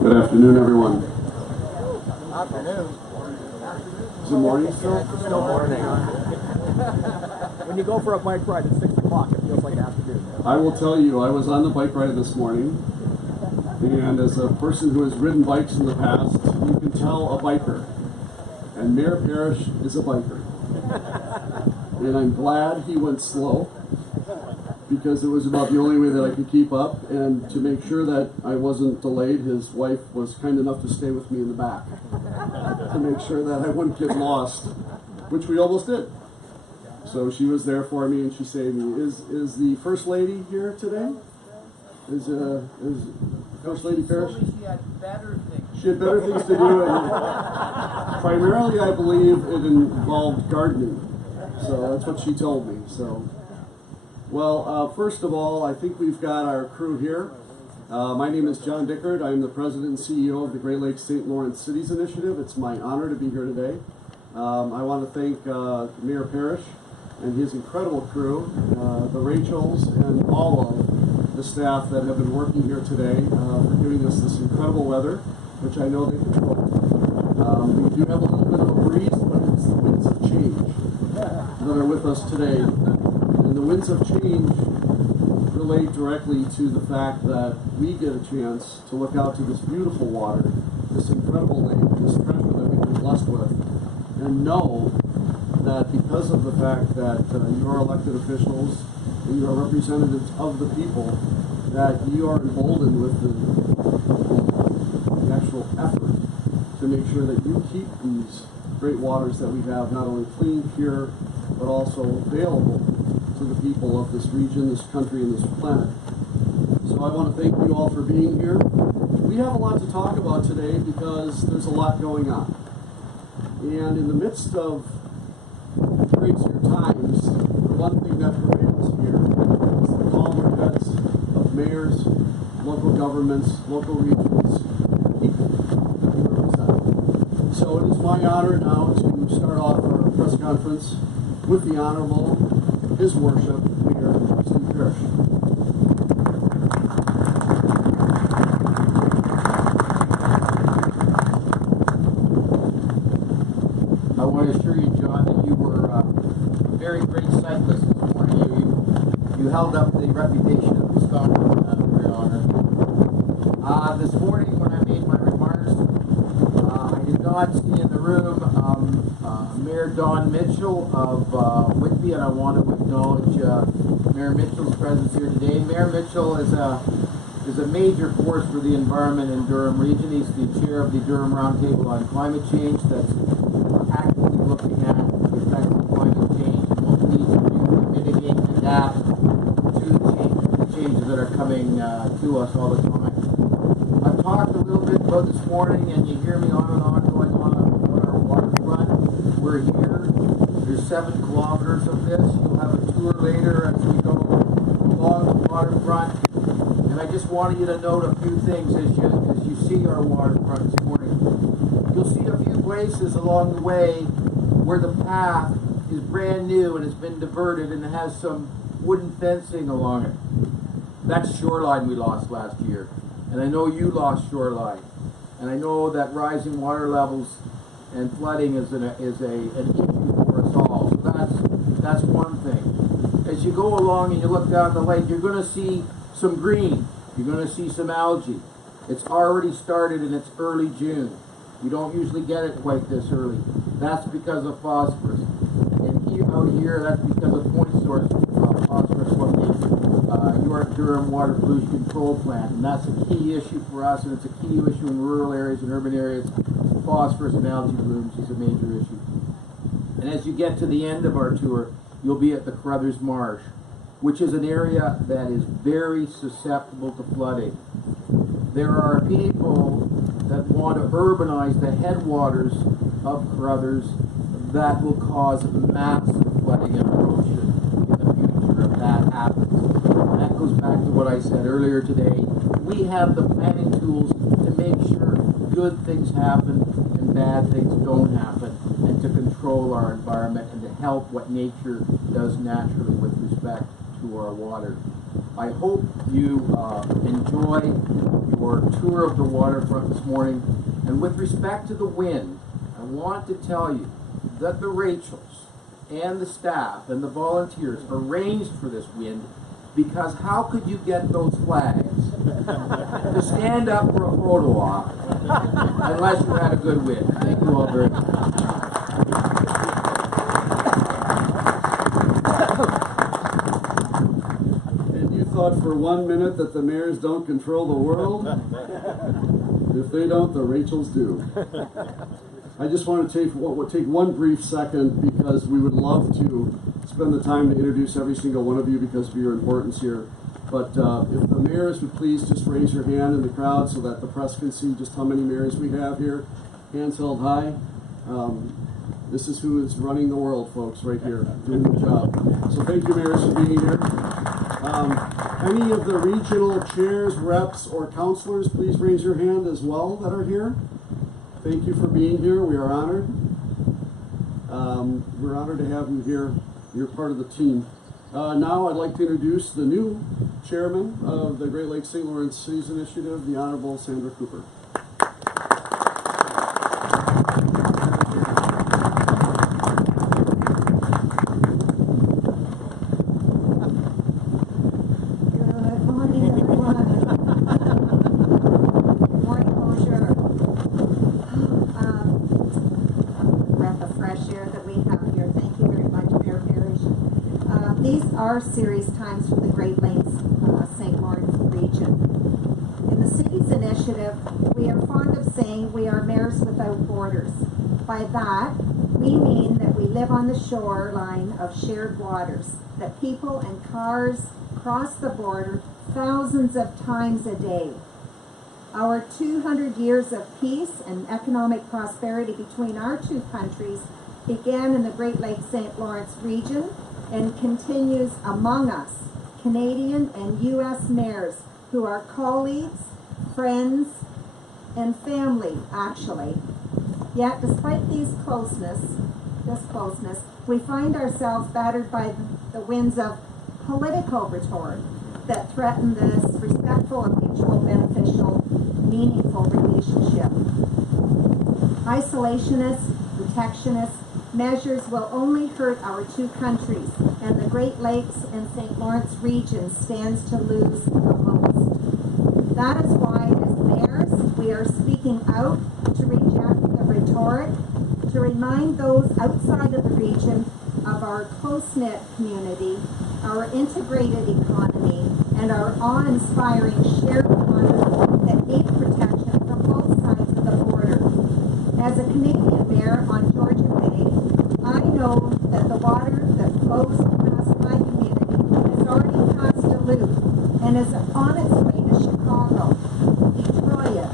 Good afternoon, everyone. Afternoon. Is it morning still? Still morning. When you go for a bike ride at 6 o'clock, it feels like afternoon. I will tell you, I was on the bike ride this morning, and as a person who has ridden bikes in the past, you can tell a biker. And Mayor Parrish is a biker. And I'm glad he went slow, because it was about the only way that I could keep up, and to make sure that I wasn't delayed, his wife was kind enough to stay with me in the back to make sure that I wouldn't get lost, which we almost did. So she was there for me and she saved me. Is the First Lady here today? Is First Lady Parrish? She had better things. She had better things to do, and primarily I believe it involved gardening. So that's what she told me. So. Well, first of all, I think we've got our crew here. My name is John Dickert. I'm the President and CEO of the Great Lakes St. Lawrence Cities Initiative. It's my honor to be here today. I want to thank Mayor Parrish and his incredible crew, the Rachels, and all of the staff that have been working here today for giving us this incredible weather, which I know they control. We do have a little bit of a breeze, but it's the winds of change that are with us today. And the winds of change relate directly to the fact that we get a chance to look out to this beautiful water, this incredible lake, this treasure that we've been blessed with, and know that because of the fact that you are elected officials and you are representatives of the people, that you are emboldened with the actual effort to make sure that you keep these great waters that we have not only clean, pure, but also available to the people of this region, this country, and this planet. So I want to thank you all for being here. We have a lot to talk about today because there's a lot going on. And in the midst of crazier times, the one thing that prevails here is the calmer heads of mayors, local governments, local regions, people that we represent. So it is my honor now to start off our press conference with the Honorable His Worship, Mayor Steve Parrish. I want to assure you, John, that you were a very great cyclist this morning. You held up the reputation of Wisconsin. I'm very honored. This morning, when I made my remarks, I did not see in the room Mayor Don Mitchell of Whitby, and I want to acknowledge Mayor Mitchell's presence here today. Mayor Mitchell is a major force for the environment in Durham region. He's the chair of the Durham Roundtable on Climate Change that's actively looking at the effects of climate change and what we need to do to mitigate and adapt to the changes that are coming to us all the time. I've talked a little bit about this morning, and you hear me on and on going on our waterfront. We're here. There's 7 kilometers of this. You'll have a tour later as we go along the waterfront. And I just wanted you to note a few things as you see our waterfront this morning. You'll see a few places along the way where the path is brand new and has been diverted and it has some wooden fencing along it. That's shoreline we lost last year. And I know you lost shoreline. And I know that rising water levels and flooding is an issue for us all. So that's one thing. As you go along and you look down the lake, you're going to see some green. You're going to see some algae. It's already started and it's early June. You don't usually get it quite this early. That's because of phosphorus. And out here, that's because of point source phosphorus from the York Durham Water Pollution Control Plant. And that's a key issue for us, and it's a key issue in rural areas and urban areas. Phosphorus and algae blooms is a major issue. And as you get to the end of our tour, you'll be at the Carruthers Marsh. which is an area that is very susceptible to flooding. There are people that want to urbanize the headwaters of Carruthers that will cause massive flooding and erosion in the future if that happens. And that goes back to what I said earlier today. We have the planning tools to make sure good things happen and bad things don't happen, and to control our environment and to help what nature does naturally with respect to our water. I hope you enjoy your tour of the waterfront this morning. And with respect to the wind, I want to tell you that the Rachels and the staff and the volunteers arranged for this wind, because how could you get those flags to stand up for a photo op unless you had a good wind? Thank you all very much. Thought for 1 minute that the mayors don't control the world. If they don't, the Rachels do. I just want to take one brief second, because we would love to spend the time to introduce every single one of you because of your importance here. But if the mayors would please just raise your hand in the crowd so that the press can see just how many mayors we have here. Hands held high. This is who is running the world, folks, right here, doing the job. So thank you, mayors, for being here. Any of the regional chairs, reps, or counselors, please raise your hand as well that are here. Thank you for being here. We are honored. We're honored to have you here. You're part of the team. Now I'd like to introduce the new chairman of the Great Lakes St. Lawrence Cities Initiative, the Honorable Sandra Cooper. Are serious times for the Great Lakes St. Lawrence region. In the Cities Initiative, we are fond of saying we are mayors without borders. By that, we mean that we live on the shoreline of shared waters, that people and cars cross the border thousands of times a day. Our 200 years of peace and economic prosperity between our two countries began in the Great Lakes St. Lawrence region and continues among us, Canadian and U.S. mayors who are colleagues, friends, and family, actually. Yet, despite this closeness, we find ourselves battered by the winds of political rhetoric that threaten this respectful and mutual beneficial, meaningful relationship. Isolationist, protectionist measures will only hurt our two countries, and the Great Lakes and St. Lawrence region stands to lose the most. That is why, as mayors, we are speaking out to reject the rhetoric, to remind those outside of the region of our close-knit community, our integrated economy, and our awe-inspiring shared economy that need protection from both sides of the border. As a Canadian mayor on Georgian Bay, I know that the water that flows past my community has already passed Duluth and is on its way to Chicago, Detroit,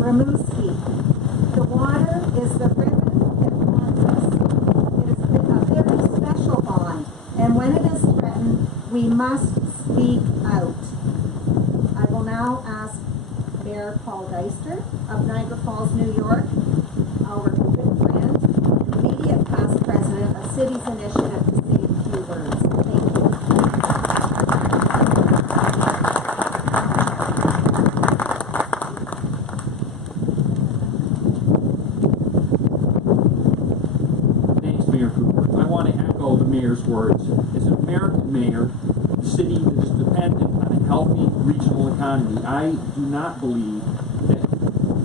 Rimouski. The water is the ribbon that bonds us. It is a very special bond, and when it is threatened, we must speak out. I will now ask Mayor Paul Deister of Niagara Falls, New York, our good friend, immediate past president of Cities Initiative, to say a few words. Thank you. Thanks, Mayor Cooper. I want to echo the mayor's words. As an American mayor, a city that is dependent on a healthy regional economy, I do not believe that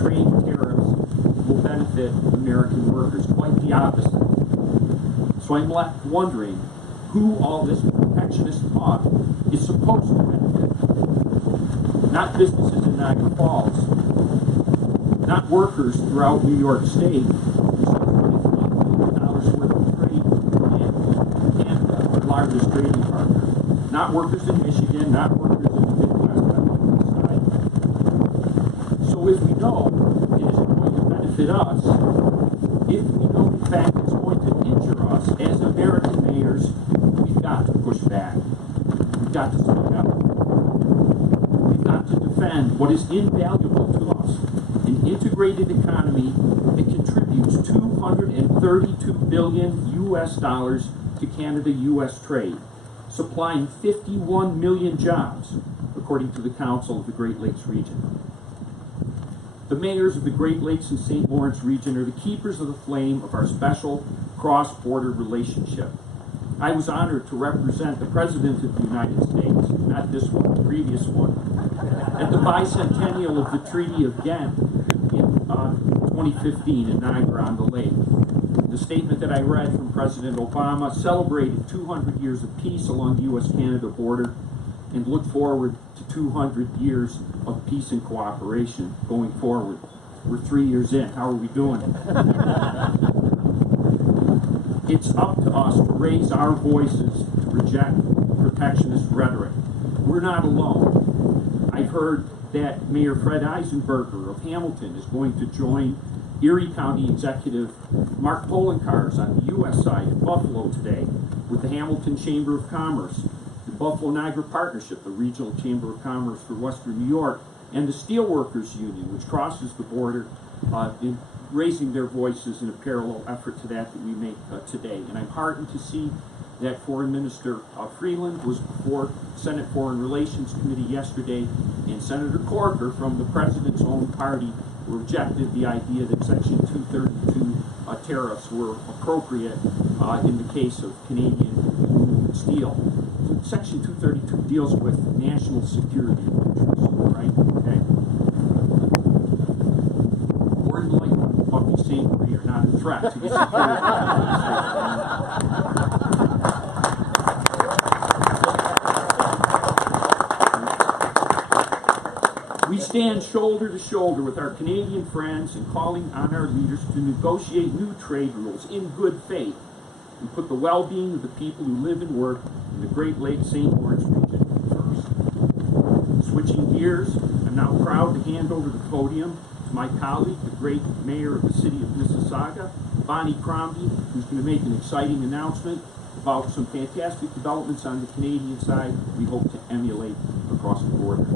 trade tariffs will benefit American workers. Quite the opposite. So I'm left wondering who all this protectionist talk is supposed to benefit. Not businesses in Niagara Falls, not workers throughout New York State, $43 billion worth of trade in Canada, our largest trading partner, not workers in Michigan, not workers in the Midwest on the east side. So if we know it isn't going to benefit us, if we know in fact it's going to injure us as American mayors, we've got to push back. We've got to speak up. We've got to defend what is invaluable to us, an integrated economy that contributes $232 billion US dollars to Canada-US trade, supplying 51 million jobs, according to the Council of the Great Lakes Region. The mayors of the Great Lakes and St. Lawrence region are the keepers of the flame of our special cross-border relationship. I was honored to represent the President of the United States, not this one, the previous one, at the bicentennial of the Treaty of Ghent in 2015 in Niagara-on-the-Lake. The statement that I read from President Obama celebrated 200 years of peace along the U.S.-Canada border and looked forward to 200 years of peace and cooperation going forward. We're 3 years in. How are we doing? It's up to us to raise our voices to reject protectionist rhetoric. We're not alone. I've heard that Mayor Fred Eisenberger of Hamilton is going to join Erie County Executive Mark Poloncarz on the U.S. side in Buffalo today with the Hamilton Chamber of Commerce, the Buffalo-Niagara Partnership, the regional chamber of commerce for Western New York, and the Steelworkers Union, which crosses the border in raising their voices in a parallel effort to that we make today. And I'm heartened to see that Foreign Minister Freeland was before Senate Foreign Relations Committee yesterday, and Senator Corker from the President's own party rejected the idea that Section 232 tariffs were appropriate in the case of Canadian aluminum steel. Section 232 deals with national security interests, right? Okay. Gordon Lightfoot and Bucky St. Marie are not a threat to the security of the United States. We stand shoulder to shoulder with our Canadian friends in calling on our leaders to negotiate new trade rules in good faith and put the well-being of the people who live and work in the Great Lakes St. Lawrence region first. Switching gears, I'm now proud to hand over the podium to my colleague, the great mayor of the city of Mississauga, Bonnie Crombie, who's going to make an exciting announcement about some fantastic developments on the Canadian side we hope to emulate across the border.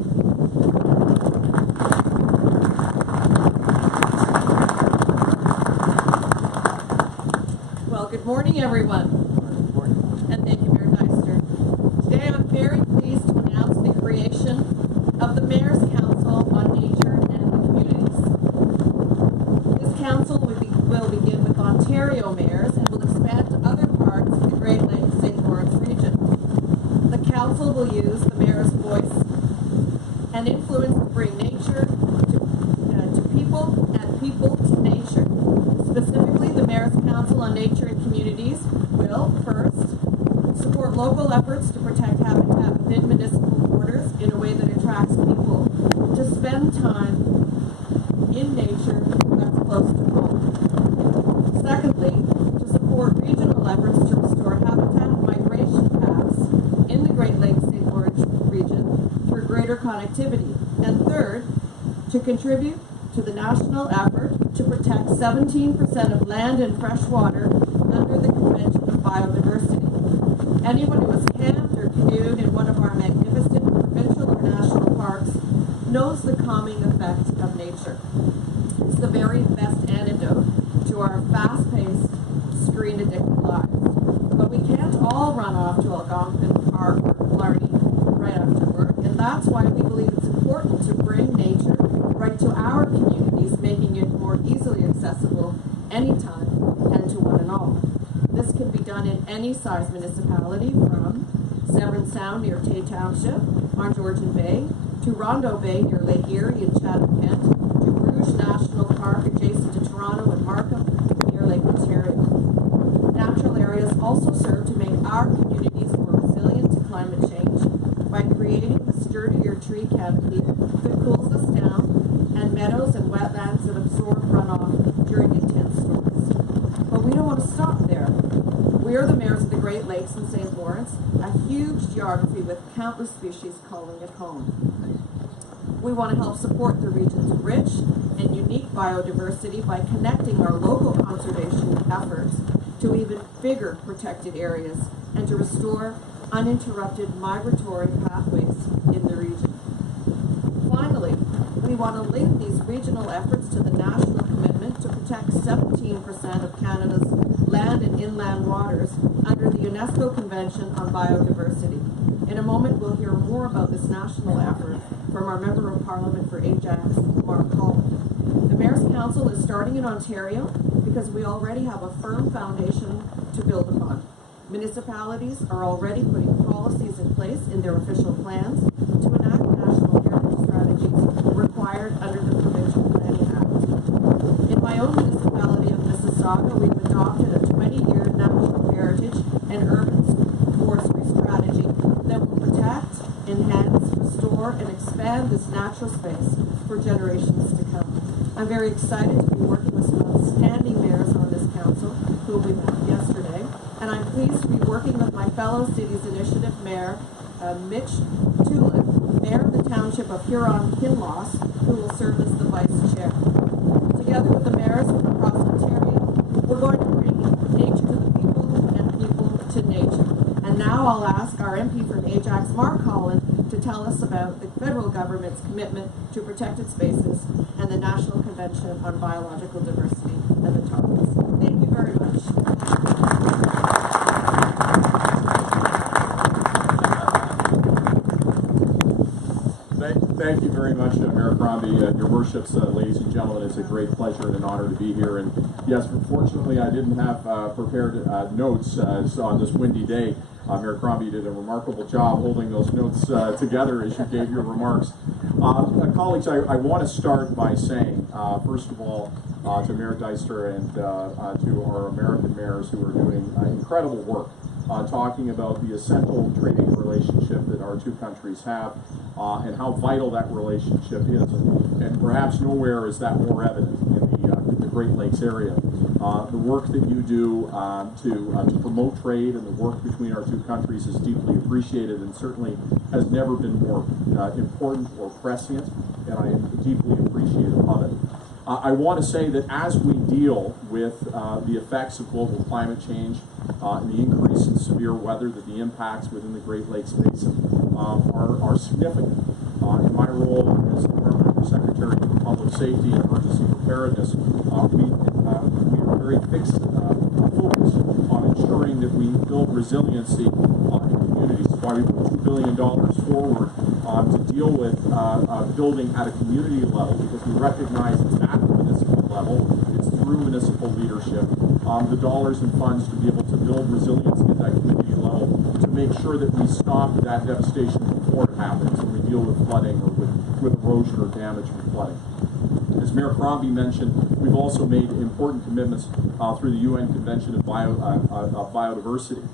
Well, good morning, everyone. And thank you, Mayor Deister. Today I'm very pleased to announce the creation of the Mayor's Council on Nature and Communities. This council will begin with Ontario mayors and will expand to other parts of the Great Lakes St. Lawrence region. The council will use the mayor's voice and influence to bring nature to people and people to nature. Specifically, the Mayor's Council on Nature and Communities will, first, support local efforts to protect habitat within municipal borders in a way that attracts people to spend time in nature that's close to home. Secondly, to support regional efforts to restore habitat migration paths in the Great Lakes St. Lawrence region through greater connectivity. And third, to contribute to the national effort to protect 17% of land and fresh water under the Convention of Biodiversity. Anyone who has camped or canoed in one of our magnificent provincial or national parks knows the calming effect of nature. It's the very best antidote to our fast-paced, screen-addicted lives. But we can't all run off to Algonquin Park or Clardy right after work, and that's why we believe it's important to bring nature right to our communities, making it more easily accessible anytime and to one and all. This can be done in any size municipality, from Severn Sound near Tay Township on Georgian Bay, to Rondo Bay near Lake Erie in Chatham-Kent, to Rouge National Park adjacent to Toronto and Markham near Lake Ontario. Natural areas also serve to make our communities more resilient to climate change by creating a sturdier tree canopy that cools us down, and meadows and wetlands that absorb runoff during intense storms. But we don't want to stop there. We are the mayors of the Great Lakes Lakes in St. Lawrence, a huge geography with countless species calling it home. We want to help support the region's rich and unique biodiversity by connecting our local conservation efforts to even bigger protected areas and to restore uninterrupted migratory pathways in the region. Finally, we want to link these regional efforts to the national commitment to protect 17% of Canada's land and inland waters under the UNESCO Convention on Biodiversity. In a moment, we'll hear more about this national effort from our Member of Parliament for Ajax, Mark Collin. The Mayor's Council is starting in Ontario because we already have a firm foundation to build upon. Municipalities are already putting policies in place in their official plans to enact national heritage strategies required under the Provincial Planning Act. In my own municipality of Mississauga, we've adopted a 20-year national heritage and urban forestry strategy that will protect, enhance, restore, and expand this natural space for generations to come. I'm very excited to be working with some outstanding mayors on this council, whom we met yesterday, and I'm pleased to be working with my fellow Cities Initiative Mayor, Mitch Tulin, Mayor of the Township of Huron-Kinloss, who will serve as the Vice Chair. Together with the mayors across Ontario, we're going to bring nature to the people and people to nature. And now I'll ask our MP from Ajax, Mark Collin, to tell us about the federal government's commitment to protected spaces and the National Convention on Biological Diversity and the topics. Thank you very much. Thank you very much, Mayor Crombie. Your worships, ladies and gentlemen, it's a great pleasure and an honor to be here. And yes, unfortunately, I didn't have prepared notes on this windy day. Mayor Crombie did a remarkable job holding those notes together as you gave your remarks. Colleagues, I want to start by saying, first of all, to Mayor Deister and to our American mayors who are doing incredible work talking about the essential trading relationship that our two countries have and how vital that relationship is. And perhaps nowhere is that more evident in the Great Lakes area. The work that you do to promote trade and the work between our two countries is deeply appreciated and certainly has never been more important or prescient, and I am deeply appreciative of it. I want to say that as we deal with the effects of global climate change and the increase in severe weather, that the impacts within the Great Lakes Basin are significant. In my role as Permanent Secretary of Public Safety and Emergency Preparedness, we are very focused on ensuring that we build resiliency in communities. That's why we put $2 billion forward to deal with building at a community level, because we recognize it's at the municipal level, it's through municipal leadership, the dollars and funds to be able to build resiliency at that community level to make sure that we stop that devastation before it happens when we deal with flooding or with erosion or damage from flooding. As Mayor Crombie mentioned, we've also made important commitments through the UN Convention of Biodiversity,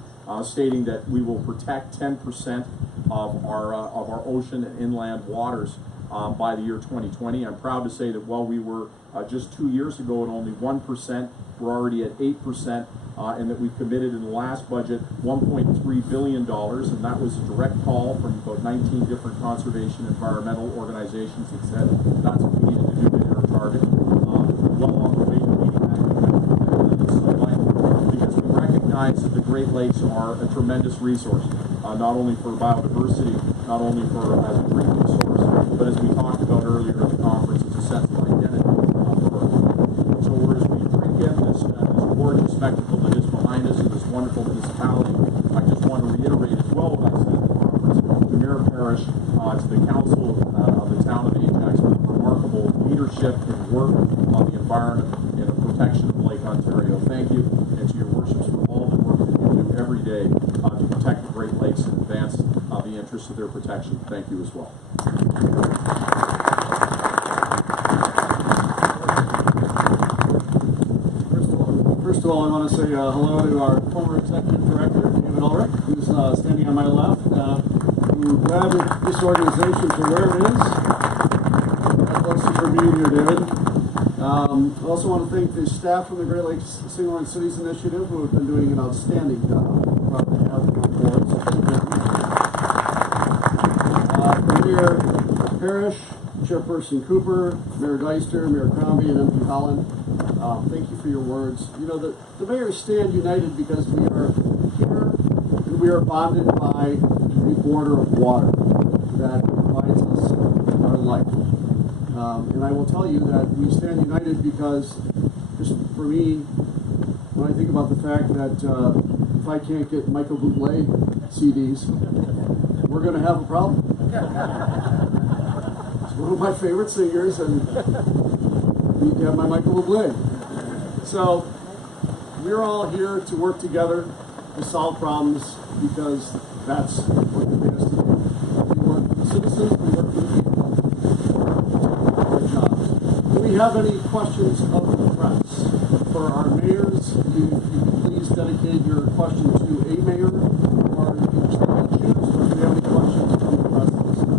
stating that we will protect 10% of our ocean and inland waters by the year 2020. I'm proud to say that while we were just 2 years ago at only 1%, we're already at 8%, and that we've committed in the last budget $1.3 billion, and that was a direct call from about 19 different conservation environmental organizations that said that's what we needed to do to hit our target. Well on the way to meeting that commitment, so vital, because we recognize that the Great Lakes are a tremendous resource, not only for biodiversity, not only for as a drinking source, but as we talked about earlier at the conference, it's a sense of identity for our country. So as we drink in this gorgeous spectacle that is behind us in this wonderful municipality, I just want to reiterate as well what I said at the conference to Mayor Parrish, to the council of the town of Ajax for the remarkable leadership and work on the environment and the protection of Lake Ontario. Thank you, and to your worships for all the work that you do every day to protect the Great Lakes and advance the interests of their protection. Thank you as well. First of all, I want to say hello to our former Executive Director, David Ulrich, who's standing on my left, who grabbed this organization to where it is. God bless you for being here, David. I also want to thank the staff from the Great Lakes St. Lawrence Cities Initiative, who have been doing an outstanding job. I'm proud to have Mayor Parrish, Chairperson Cooper, Mayor Deister, Mayor Crombie, and MP Holland, thank you for your words. You know, the mayors stand united because we are here and we are bonded by a border of water that provides us our life. And I will tell you that we stand united because, just for me, when I think about the fact that if I can't get Michael Bublé CDs, we're going to have a problem. He's one of my favorite singers, and I need to have my Michael Bublé. So we're all here to work together to solve problems because that's what the mayor has to do. We work for the citizens, we work for the people. Our jobs. Do we have any questions of the press? For our mayors, you can please dedicate your question to a mayor, or you can just choose, or if you have any questions from the press at this time.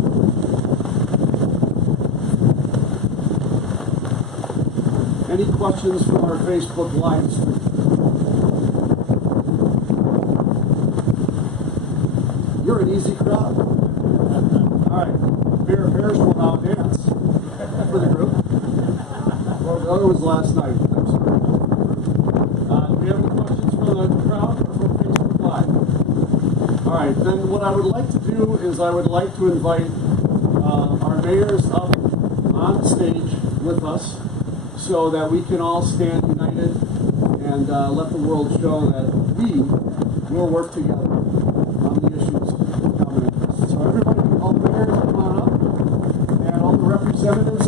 Any questions from our Facebook Live stream? You're an easy crowd. All right, Mayor Parrish will now dance for the group. Well, the other was last night. I'm sorry. Do we have any questions from the crowd or from Facebook Live? All right, then what I would like to do is I would like to invite our mayors up on stage with us so that we can all stand united and let the world show that we will work together on the issues of common interest. So everybody, all the mayors, come on up, and all the representatives.